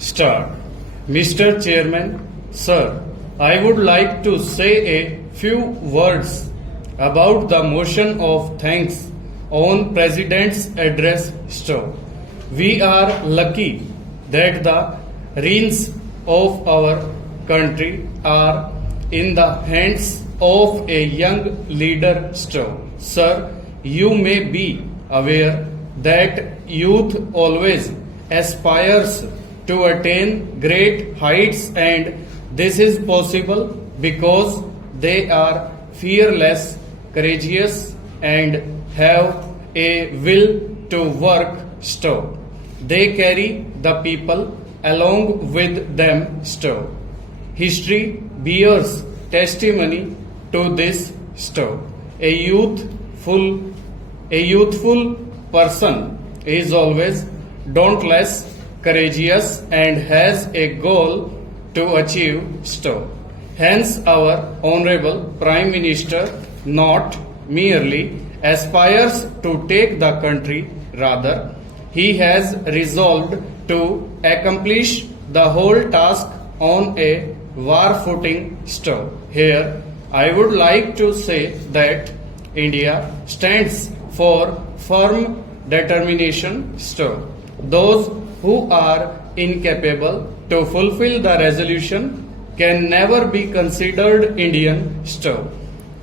Start. Mr. Chairman, sir, I would like to say a few words about the motion of thanks on President's address. Stop. We are lucky that the reins of our country are in the hands of a young leader. Stop. Sir, you may be aware that youth always aspires to attain great heights, and this is possible because they are fearless, courageous, and have a will to work. Stop. They carry the people along with them. Stop. History bears testimony to this. Stop. A youthful person is always dauntless, courageous, and has a goal to achieve. Stop. Hence, our Honorable Prime Minister not merely aspires to take the country, rather, he has resolved to accomplish the whole task on a war footing. Stop. Here, I would like to say that India stands for firm determination. Stop. Those who are incapable to fulfill the resolution can never be considered Indian. Stop.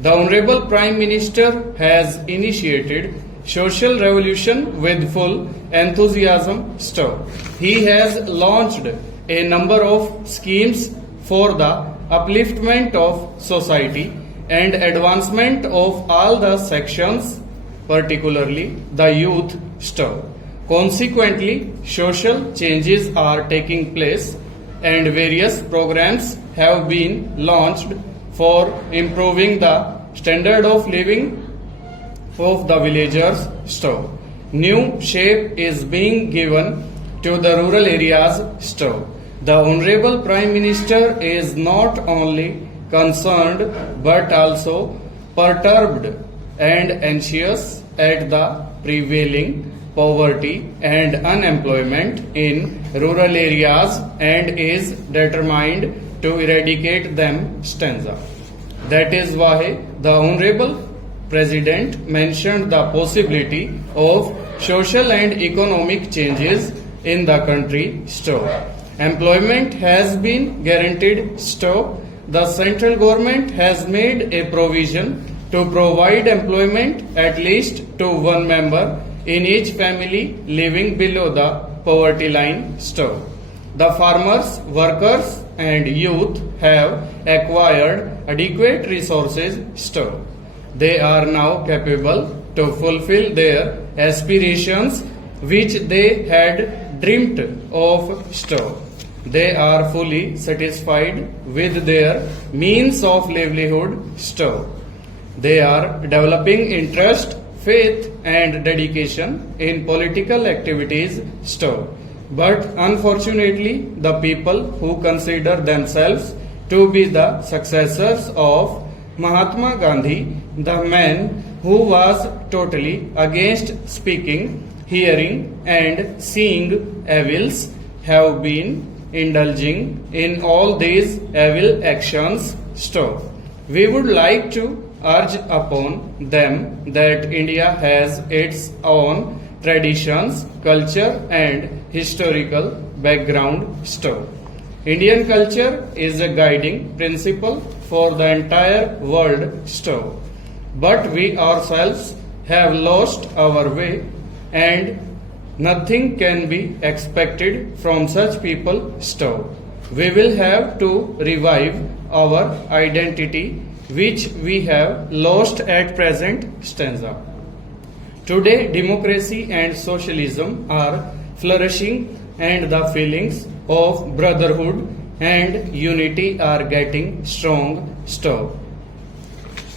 The Honorable Prime Minister has initiated social revolution with full enthusiasm. Stop. He has launched a number of schemes for the upliftment of society and advancement of all the sections, particularly the youth. Stop. Consequently, social changes are taking place and various programs have been launched for improving the standard of living of the villagers. Stop. New shape is being given to the rural areas. Stop. The Honorable Prime Minister is not only concerned but also perturbed and anxious at the prevailing poverty and unemployment in rural areas and is determined to eradicate them. Stanza. That is why the Honorable President mentioned the possibility of social and economic changes in the country. Stop. Employment has been guaranteed. Stop. The central government has made a provision to provide employment at least to one member in each family living below the poverty line. Stop. The farmers, workers, and youth have acquired adequate resources. Stop. They are now capable to fulfill their aspirations which they had dreamt of. Stop. They are fully satisfied with their means of livelihood. Stop. They are developing interest, faith, and dedication in political activities. Stop. But unfortunately, the people who consider themselves to be the successors of Mahatma Gandhi, the man who was totally against speaking, hearing, and seeing evils, have been indulging in all these evil actions. Stop. We would like to urge upon them that India has its own traditions, culture, and historical background. Stop. Indian culture is a guiding principle for the entire world. Stop. But we ourselves have lost our way, and nothing can be expected from such people. Stop. We will have to revive our identity which we have lost at present. Stanza. Today, democracy and socialism are flourishing, and the feelings of brotherhood and unity are getting strong. Stop.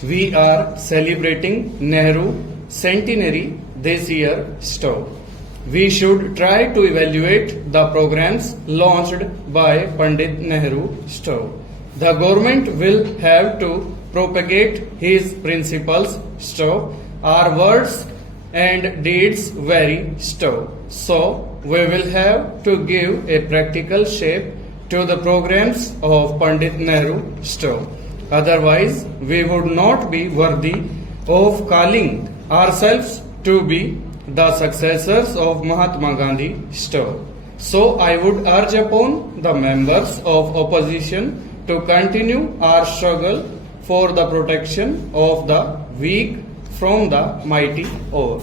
We are celebrating Nehru centenary this year. Stop. We should try to evaluate the programs launched by Pandit Nehru. Stop. The government will have to propagate his principles. Stop. Our words and deeds vary. Stop. So, we will have to give a practical shape to the programs of Pandit Nehru Store. Otherwise, we would not be worthy of calling ourselves to be the successors of Mahatma Gandhi Store. So I would urge upon the members of opposition to continue our struggle for the protection of the weak from the mighty. Or